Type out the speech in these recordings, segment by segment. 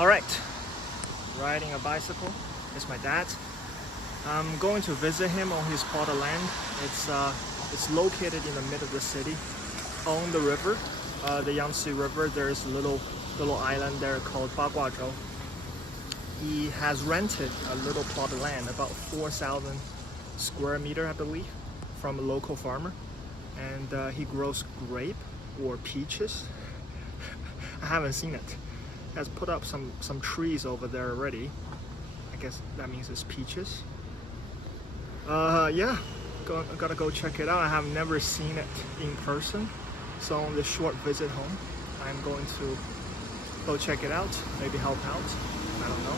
Alright, riding a bicycle. It's my dad. I'm going to visit him on his plot of land. It's located in the middle of the city, on the river, the Yangtze River. There's a little island there called Baguazhou. He has rented a little plot of land, about 4,000 square meter, I believe, from a local farmer, and he grows grape or peaches. I haven't seen it. He has put up some trees over there already. I guess that means it's peaches. Yeah, gotta go check it out. I have never seen it in person, so on this short visit home, I'm going to go check it out, maybe help out. I don't know.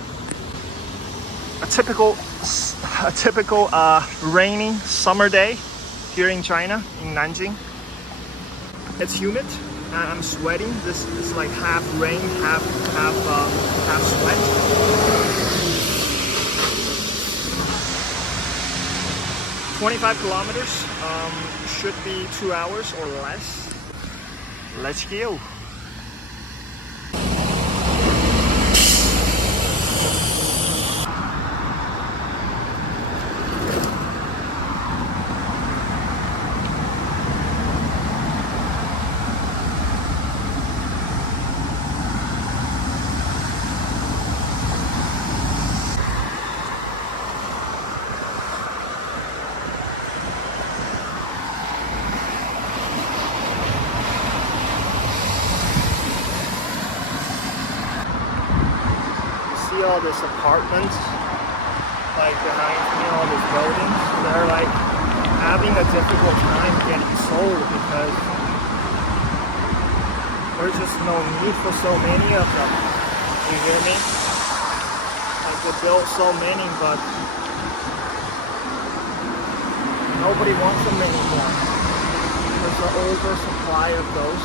A typical rainy summer day here in China, in Nanjing. It's humid. I'm sweating. This is like half rain, half sweat. 25 kilometers, should be 2 hours or less. Let's go. See all these apartments like behind me, all these buildings. They're like having a difficult time getting sold because there's just no need for so many of them. You hear me? Like they built so many, but nobody wants them anymore. There's an oversupply of those.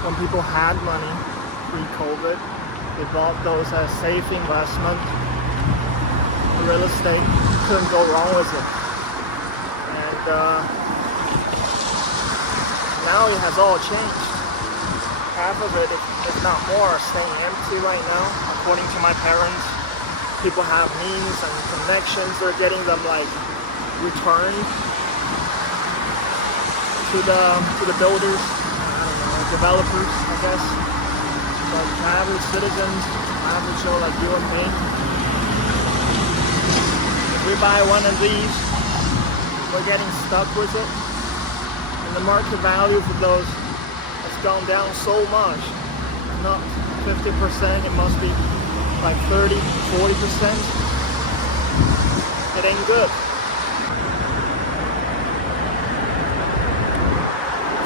When people had money pre-COVID, they bought those as safe investment. Real estate, couldn't go wrong with it. And now it has all changed. Half of it, if not more, are staying empty right now. According to my parents, people have means and connections. They're getting them like returned to the builders, I don't know, developers, I guess. But average citizens, average Joe like you and me, if we buy one of these, we're getting stuck with it. And the market value for those has gone down so much. Not 50%, it must be like 30, 40%. It ain't good.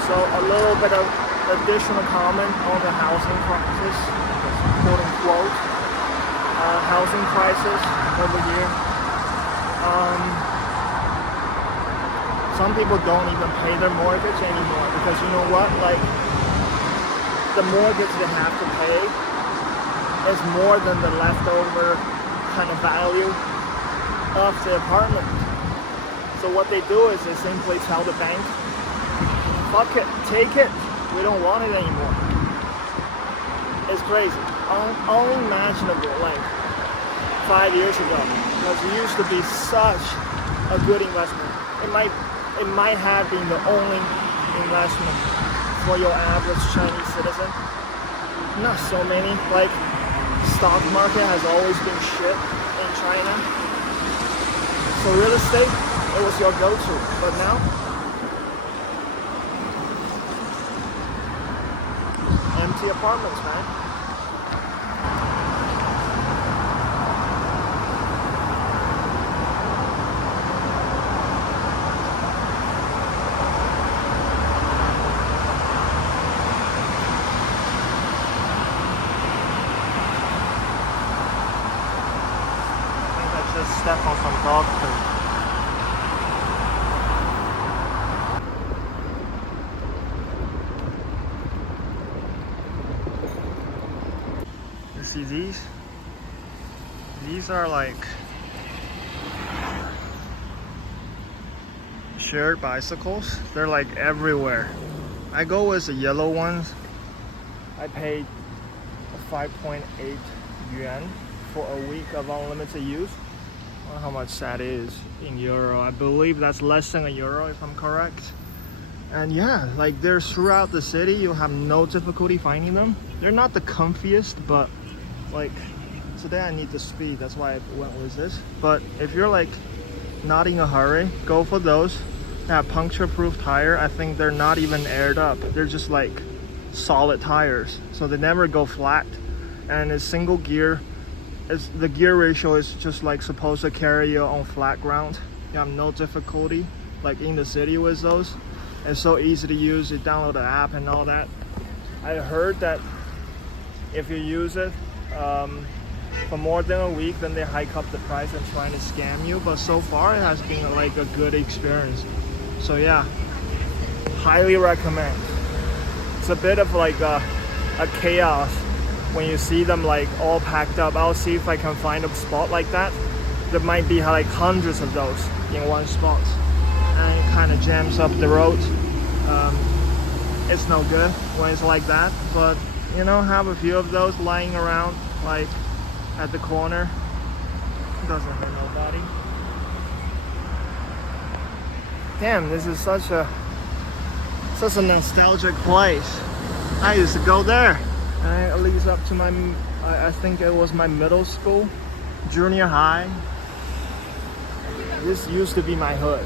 So a little bit of additional comment on the housing crisis, quote unquote, housing crisis over here. Some people don't even pay their mortgage anymore because you know what, like the mortgage they have to pay is more than the leftover kind of value of the apartment. So what they do is they simply tell the bank, fuck it, take it. We don't want it anymore. It's crazy. Unimaginable like 5 years ago. Because it used to be such a good investment. It might have been the only investment for your average Chinese citizen. Not so many. Like stock market has always been shit in China. So real estate, it was your go-to. But now, empty apartments, man. I think I just stepped on some dog food. See these? These are like shared bicycles. They're like everywhere. I go with the yellow ones. I paid 5.8 yuan for a week of unlimited use. I don't know how much that is in euro. I believe that's less than €1 if I'm correct. And yeah, like they're throughout the city. You'll have no difficulty finding them. They're not the comfiest, but like today I need the speed. That's why I went with this. But if you're like not in a hurry, go for those. They have puncture-proof tire. I think they're not even aired up. They're just like solid tires, so they never go flat. And it's single gear. The gear ratio is just like supposed to carry you on flat ground. You have no difficulty like in the city with those. It's so easy to use. You download the app and all that. I heard that if you use it for more than a week, then they hike up the price and trying to scam you. But so far, it has been like a good experience. So yeah, highly recommend. It's a bit of like a chaos when you see them like all packed up. I'll see if I can find a spot like that. There might be like hundreds of those in one spot. And it kind of jams up the road. It's no good when it's like that, but you know, have a few of those lying around like at the corner. It doesn't hurt nobody. Damn, this is such a nostalgic place. I used to go there. And it leads up to my, I think it was my middle school, junior high. This used to be my hood.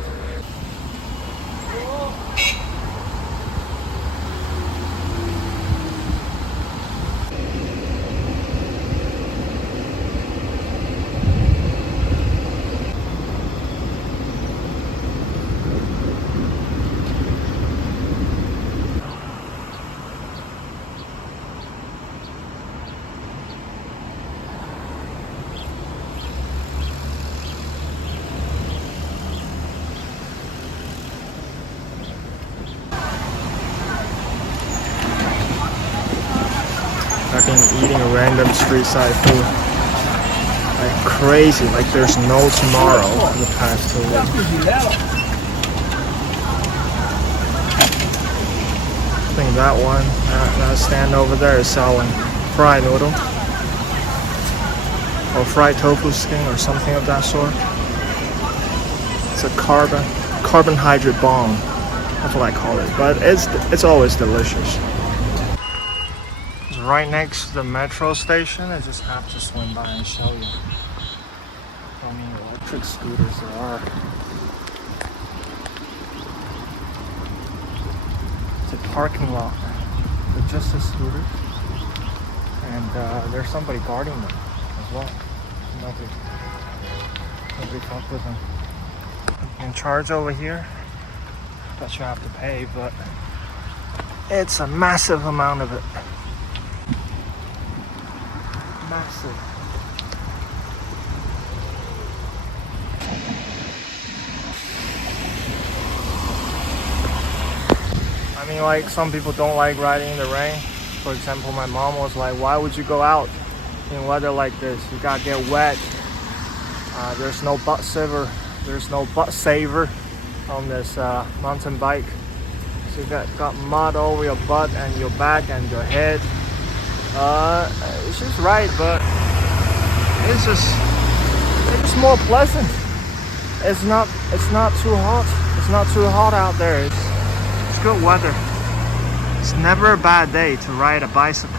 I've been eating random street side food like crazy, like there's no tomorrow in the past 2 weeks. I think that one, that stand over there is selling fried noodle or fried tofu skin or something of that sort. It's a carbohydrate bomb. That's what I call it, but it's always delicious. Right next to the metro station. I just have to swing by and show you how many electric scooters there are. It's a parking lot with just the scooters, and there's somebody guarding them as well. Nobody fuck with them. You can charge over here, but you have to pay, but it's a massive amount of it. Massive. I mean, like some people don't like riding in the rain. For example, my mom was like, why would you go out in weather like this? You gotta get wet. There's no butt saver. There's no butt saver on this mountain bike. So you got mud over your butt and your back and your head. She's right, but it's just more pleasant. It's not too hot. It's not too hot out there. It's good weather. It's never a bad day to ride a bicycle.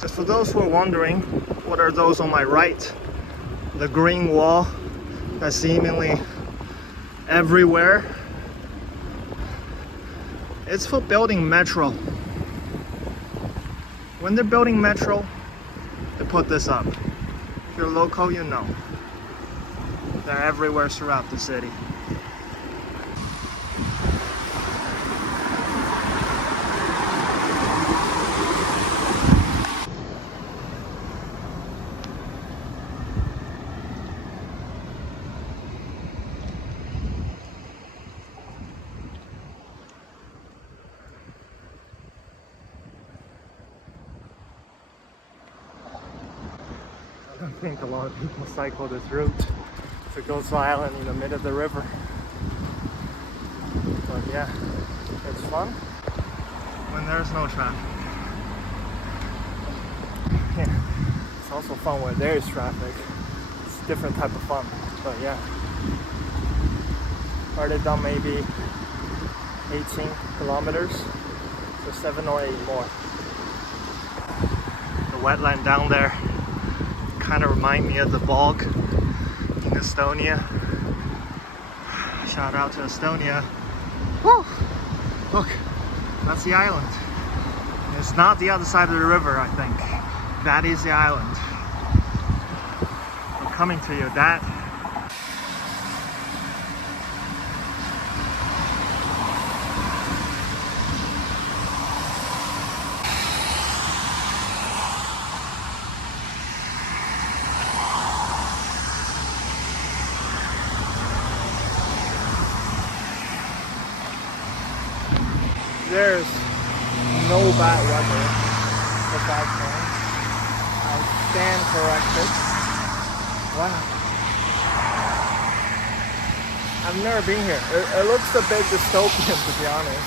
Just for those who are wondering, what are those on my right? The green wall that's seemingly everywhere. It's for building metro. When they're building metro, they put this up. If you're local, you know. They're everywhere throughout the city. I think a lot of people cycle this route to go to Island in the middle of the river. But yeah, it's fun. when there's no traffic. Yeah, it's also fun when there is traffic. It's a different type of fun, but yeah. Already done maybe 18 kilometers, so 7 or 8 more. The wetland down there kind of remind me of the bog in Estonia. Shout out to Estonia. Woo! Look, that's the island. It's not the other side of the river, I think. That is the island. I'm coming to you. That there's no bad weather besides rain. I stand corrected. Wow. I've never been here. It looks a bit dystopian, to be honest.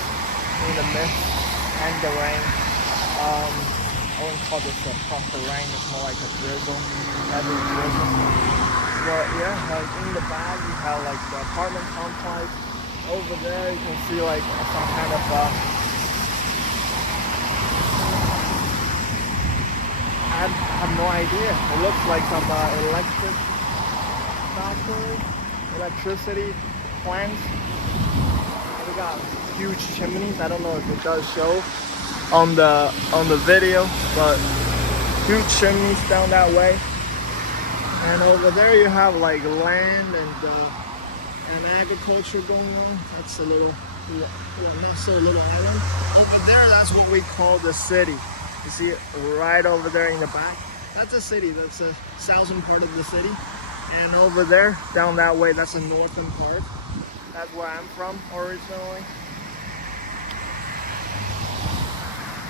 In the mist and the rain. I wouldn't call this a proper rain. It's more like a drizzle, heavy drizzle. But yeah, like in the back you have like the apartment complex. Over there you can see like some kind of I have no idea. It looks like some electric factory, electricity plants. We got huge chimneys. I don't know if it does show on the video, but huge chimneys down that way. And over there you have like land and agriculture going on. That's a little, not so little island. Over there, that's what we call the city. You see it right over there in the back? That's a city. That's the southern part of the city. And over there, down that way, that's the northern part. That's where I'm from originally.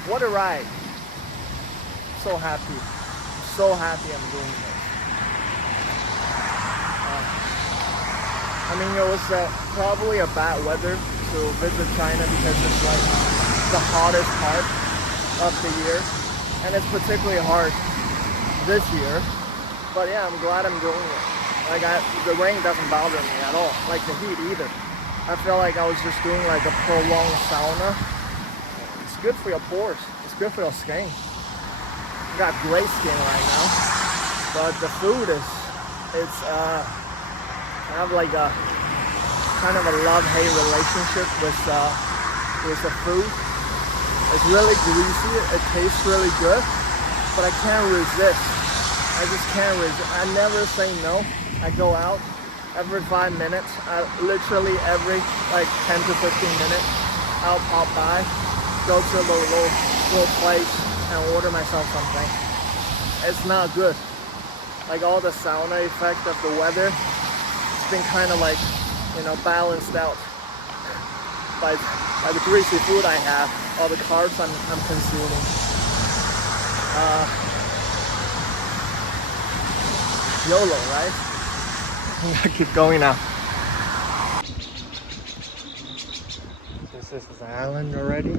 What a ride. So happy. So happy I'm doing this. I mean, it was probably a bad weather to visit China because it's like the hottest part of the year, and it's particularly hard this year. But yeah, I'm glad I'm doing it. Like the rain doesn't bother me at all, like the heat either. I feel like I was just doing like a prolonged sauna. It's good for your pores. It's good for your skin. I got great skin right now, but the food I have like a kind of a love-hate relationship with the food. It's really greasy, it tastes really good, but I can't resist. I just can't resist. I never say no. I go out every 5 minutes. Literally every like 10 to 15 minutes, I'll pop by, go to a little place and order myself something. It's not good. Like all the sauna effect of the weather, it's been kind of like, balanced out by the greasy food I have, all the carbs I'm consuming. YOLO, right? I'm gonna keep going now. This is the island already.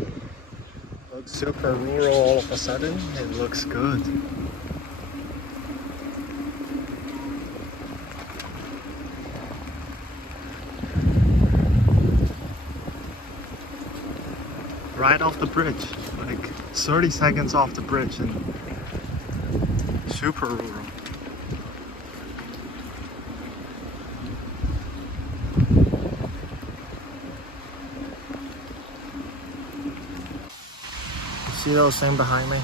Looks super rural all of a sudden. It looks good. Right off the bridge, like 30 seconds off the bridge, and super rural. You see those things behind me?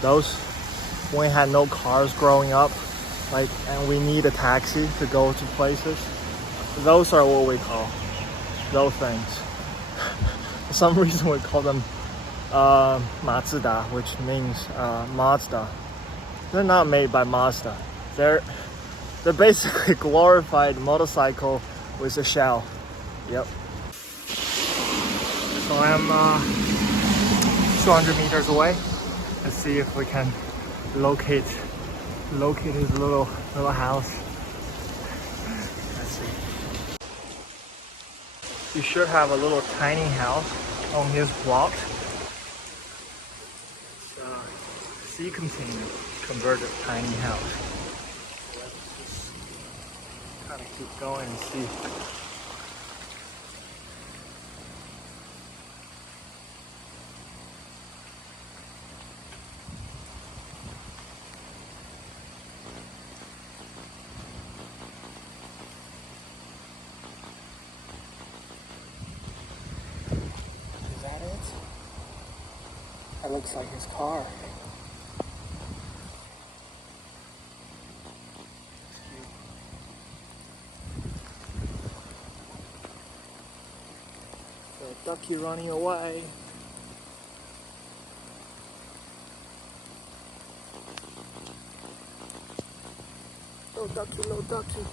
Those, when we had no cars growing up, like, and we need a taxi to go to places, those are what we call those things. For some reason we call them Mazda, which means Mazda. They're not made by Mazda. They're basically glorified motorcycle with a shell. Yep. So I'm 200 meters away. Let's see if we can locate his little house. Let's see. You should have a little tiny house on his plot. Sea container converted tiny house. Let's just kind of keep going and see. Is that it? That looks like his car. The ducky running away. Little ducky, little ducky.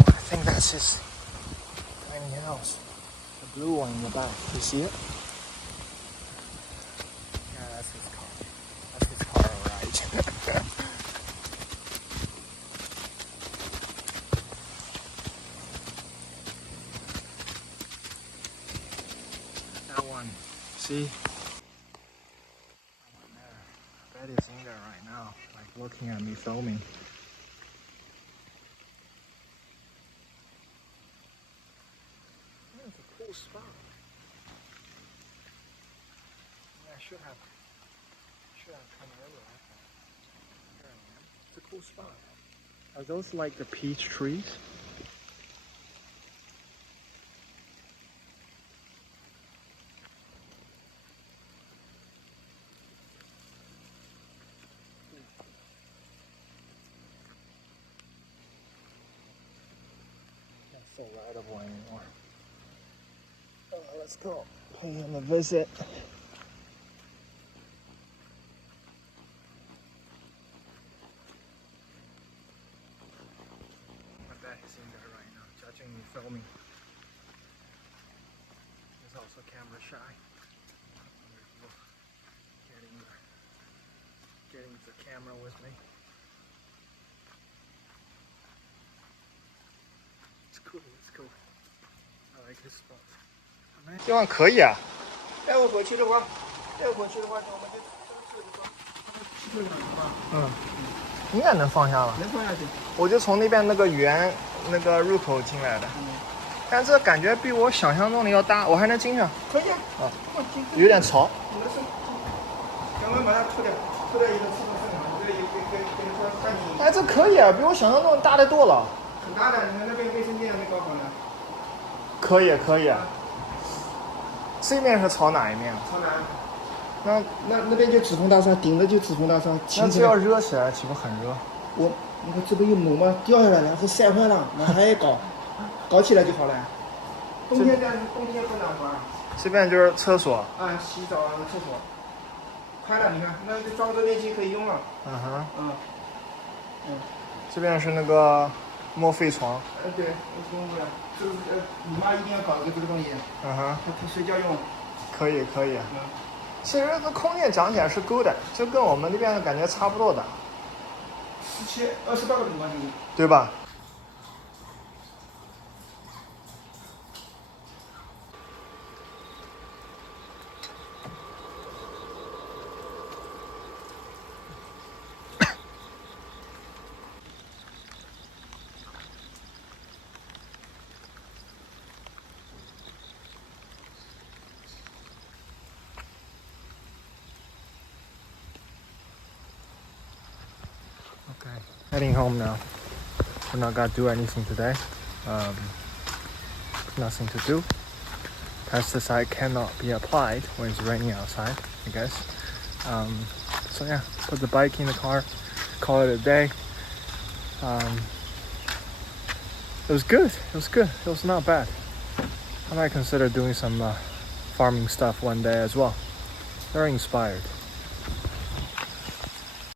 I think that's his tiny house. The blue one in the back. You see it? Yeah, that's his car. That's his car, alright. That one. See? That one there. I bet it's in there right now. Like looking at me filming. It's a cool spot. Yeah, I should have come earlier. There I am. It's a cool spot. Are those like the peach trees? Can't say rideable anymore. Let's go pay him a visit. I bet he's in there right now, judging me filming. He's also camera shy. Getting the camera with me. It's cool, it's cool. I like his spot. 地方可以啊。待会回去的话，我们就应该能放下了。能放下去。我就从那边那个圆那个入口进来的，但这感觉比我想象中的要大，我还能进去。可以啊。啊，有点潮。没事。咱们把它脱掉一个自动摄像，这给它看你。哎，这可以啊，比我想象中的大得多了。很大的，你看那边卫生间还没搞好呢。可以，可以。这面是朝哪一面？朝南。那边就紫峰大厦，顶着就紫峰大厦。那这要热起来，岂不很热？你看这不有膜吗？掉下来了，是晒坏了，那还搞，搞起来就好了。冬天不暖和。这边就是厕所。啊，洗澡啊，厕所。开了，你看，那就装这边机可以用了。这边是那个莫非床。对，不用了。就是你妈一定要搞一个这个东西。她睡觉用。可以。其实这空间讲起来是够的，就跟我们那边的感觉差不多的。28个平方米。对吧？Okay, heading home now. We're not gonna do anything today. Nothing to do. Pesticide cannot be applied when it's raining outside, I guess. So yeah, put the bike in the car, call it a day. It was good. It was not bad. I might consider doing some farming stuff one day as well. Very inspired.